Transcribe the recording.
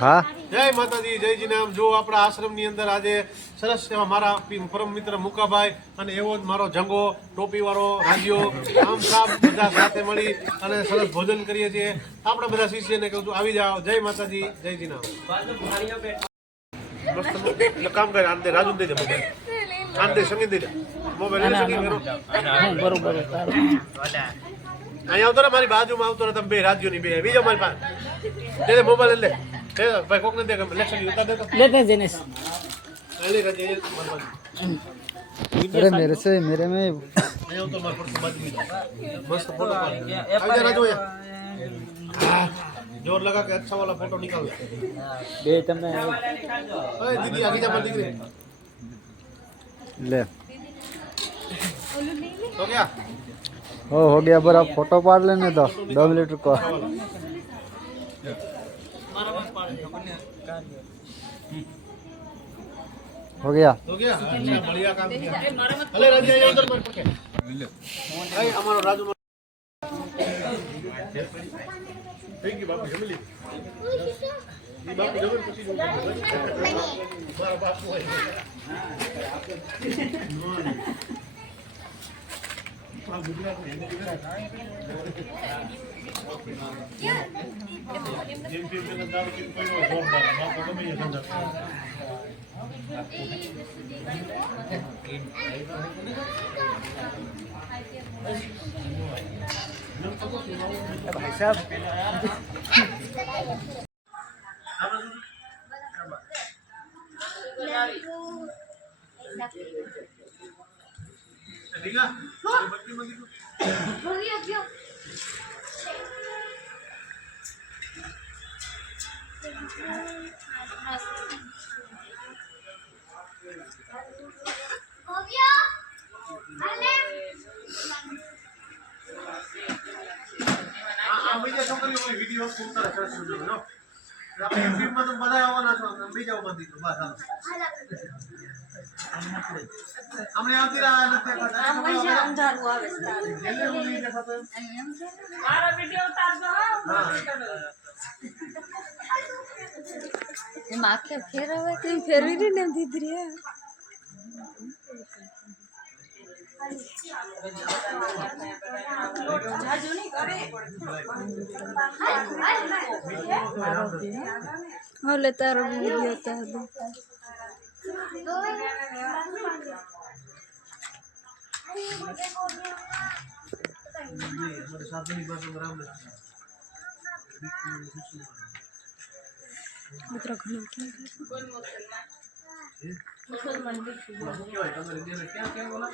हाँ जय माताजी जय जीनाम। जो આપણા આશ્રમની અંદર આજે સરસ એવા મારા પરમ મિત્ર મુકાભાઈ અને એવો જ મારો જંગો ટોપીવાળો રાજીઓ આમ સાબ બધા સાથે મળી અને સરસ ભોજન કરીએ છીએ। આપણે બધા શિષ્યને કહું છું આવી જાઓ। જય માતાજી જય જીનામ। મસ્ત કામ કરે આંદે રાજુ દે મોબાઈલ આંદે સંગીત દે મોબાઈલ સંગીત કરો બરોબર અહીંયા આવતો ને મારી બાજુમાં આવતો ને તમે બે રાજ્યોની બે બીજો મારી પાસે દે મોબાઈલ લે ભાઈ કોક ને દે લેક્ચર ઉતાર દે તો लेते हैं दिनेश। ले रजे अरे मेरे से मेरे में અહીંયા આવતો માર પરસો બાજુ મસ્ત ફોટો પાડ આવી જા રાજુ जोर लगा के अच्छा वाला फोटो निकाल बे तमने ओए दीदी आगे जा मत दिख रही ले तो क्या हो गया बरा फोटो पाड़ लेने दो 2 मिनट को हो गया बढ़िया काम किया। अरे राजू ये उधर मत पकड़ ले भाई हमारा राजू थैंक यू बापू जमीली ये बापू जमील कुछ मारा बापू है आप गुजरात में एमपी में दारू की कोई जोर बापू को नहीं समझा भाई साहब ठीक है बत्ती मत हो गया બીજા છોકરીઓ વિડિયો ઉતારે સરસ સુધીનો આપણે યુટ્યુબ માં તો બધા આવવાના છો બીજા ઉપર દીધું બસ હાલ हमने આવતી રાહ નથી કરતા હમણાં અંધારું આવે છે એટલે હું નહીં દેખાતો મારો વિડિયો ઉતારજો એ માખે ફેરવે કે ફેરવી ને દીધરી જાજુ નહીં કરે હોલે તારો વિડિયો તા દે हमारे साथ में बस राम उत्तराखंड मुसलमान क्या बोला